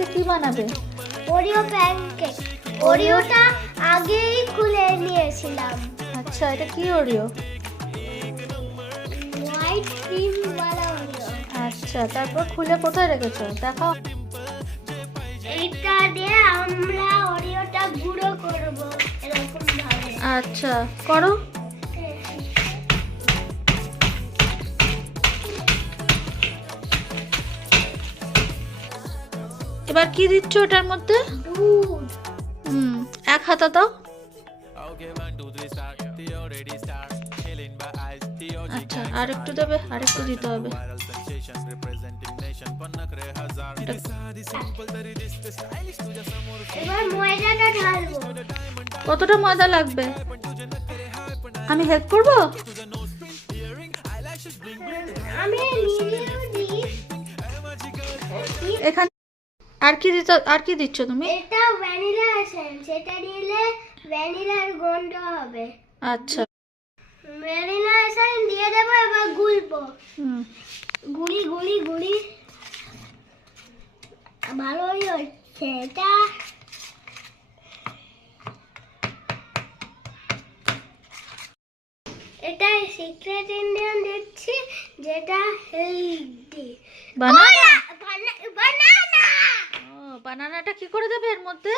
আজকে কি বানাবে? Oreo pancake. ওরিওটা আগেই খুলে নিয়েছিলাম। আচ্ছা, এটা কি ওরিও? হোয়াইট ক্রিম ওয়ালা ওরিও। আচ্ছা, তারপর খুলে কোথায় রেখেছো দেখাও। এইটা দিয়ে আমরা ওরিওটা গুঁড়ো করব এরকম ভাবে। আচ্ছা, করো। এবার কি দিচ্ছ ওটার মধ্যে? দুধ। এক হাতা দাও। আচ্ছা, আর একটু দেবে, আর একটু দিতে হবে। এবার ময়দাটা ঢালবো। কতটা ময়দা লাগবে? আমি হেল্প করবো? আমি নিজেও দিই। এখানে আর কি দিচ্ছ তুমি? এটা ভ্যানিলা এসেন্স। এটা দিলে ভ্যানিলার গন্ধ হবে। আচ্ছা, ভ্যানিলা এসেন্স দিয়ে দেবো। এবার গুলবো। গুলি গুলি গুলি। ভালোই হচ্ছে এটা। এটা সিক্রেট ইন্ডিয়ান দিচ্ছি, যেটা হেলদি। বানানা। বানানাটা কি করে দেবে এর মধ্যে?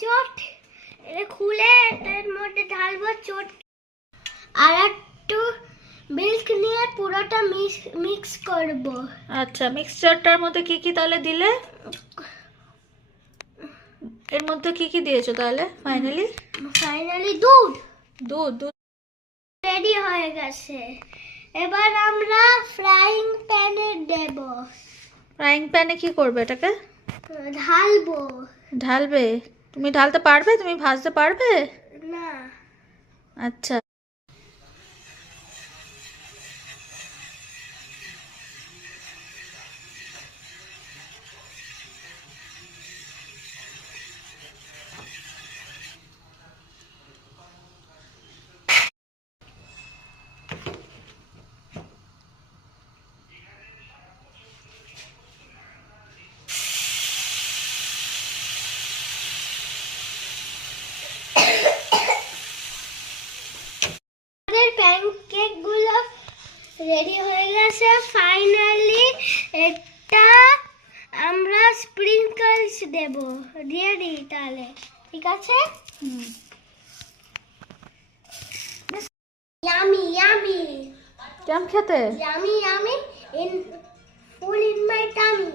চট। এটা খুলে এর মধ্যে ঢালবো চট। আর একটু মিল্ক নিয়ে পুরোটা মিক্স করব। আচ্ছা, মিক্সচারটার মধ্যে কি কি তাহলে দিলে? এর মধ্যে কি কি দিয়েছো তাহলে ফাইনালি দুধ। দুধ রেডি হয়ে গেছে। এবার আমরা ফ্রাইং প্যানে দেব। ফ্রাইং প্যানে কি করবে এটাকে? ঢালবো। ঢালবে? তুমি ঢালতে পারবে? তুমি ভাজতে পারবে? না। আচ্ছা, আমাদের প্যানকেক গুলো রেডি হয়ে গেছে। ফাইনালি এটা আমরা স্প্রিংকলস দেব। দিয়ে দিই তাহলে, ঠিক আছে? Yummy yummy. কেমন খেতে? Yummy yummy in full in my tummy.